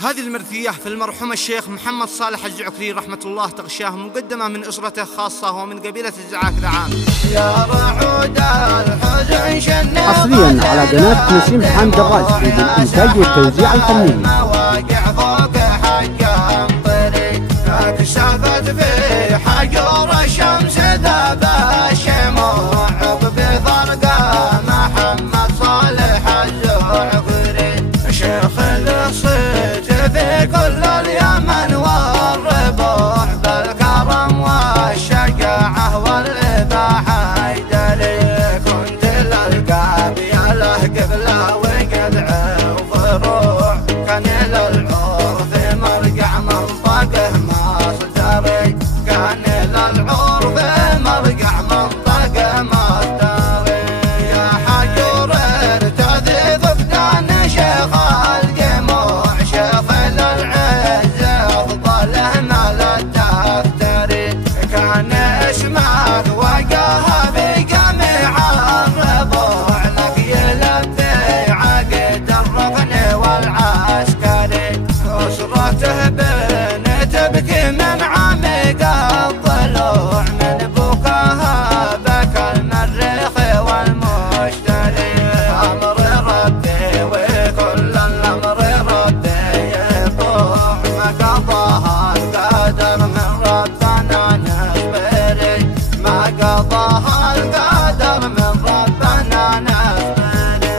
هذه المرثية في المرحوم الشيخ محمد صالح الجعكري رحمة الله تغشاه، مقدمة من أسرته خاصة ومن قبيلة الزعاكرعان. يا رعود الحزن شن حصريا على قناة نسيم حامد الراجحي للإنتاج والتوزيع الفني. مواقع فوق حق طريق كشفت في حجر الشمس ذاب الشموع بفرقة محمد صالح الجعكري شيخ الصيت في كل اليمن والربوع بالكرم والشجاعة والإباحة يدري كنت للقاب يا له قبله وقلعه وفروع كان للعور في مرقع منطقه مصدري كان للعور في مرقع منطقه مصدري يا حجر ارتدي فقدان شيخ الجموع شيخ للعز افضله ما للدفتري كان اسمك وقاها في جميع الربوع لك يلبي عقد الركن والعسكري اسرته بنت تبكي من عمق الضلوع من بكاها بكى المريخ والمشتري امر ربي وكل الامر ربي يطوع ما قضاها القدر من ربنا نصبري ما قضاها القدر من ربنا نصبري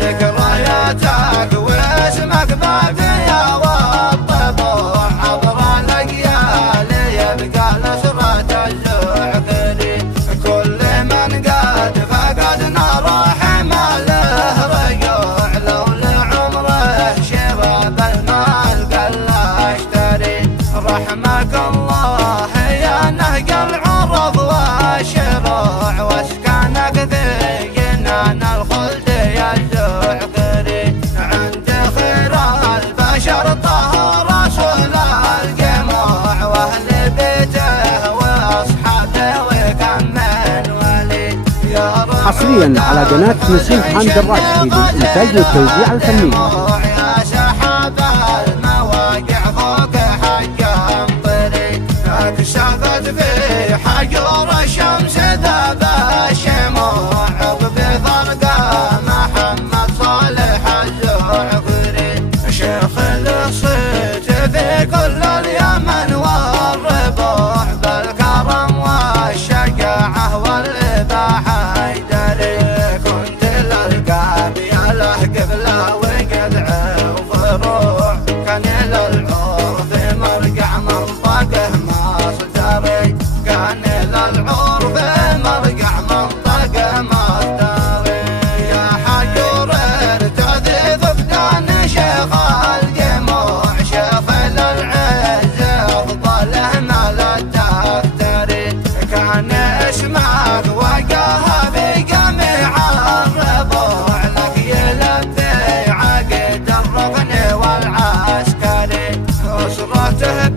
ذكرياتك واسمك باقية والطبوع عبر الاجيال يبقى نصرة الجعكري كل من قد فقدنا رحم له رجوع لو لعمره شباب المال قل اشتري رحمك الله يا نهج العرض والشروع واسكانك ذي جنان الخلد يا الجعكري عند خير البشر طه رسول الجموع واهل بيته واصحابه وكمل ولي يا حصريا على قناة نسيم حامد الراجحي للإنتاج والتوزيع الفني. يا سحاب المواقع فوق حق طريق كشفت في حجر الشمس ذاب الشموع بفرقة محمد صالح الجعكري شيخ الصيت في كل اليمن والربوع بالكرم والشجاعة والإباحة يدري كنت للقاب يا له قبله وقلعه وفروع كان للعور في مرقع منطقه مصدري كان للعور في مرقع منطقه مصدري يا حجر ارتدي فقدان شيخ الجموع شيخ للعز افضله ما للدفتري كان اسمك وقاها في جميع الربوع لك يلبي عقد الركن والعسكري اسرته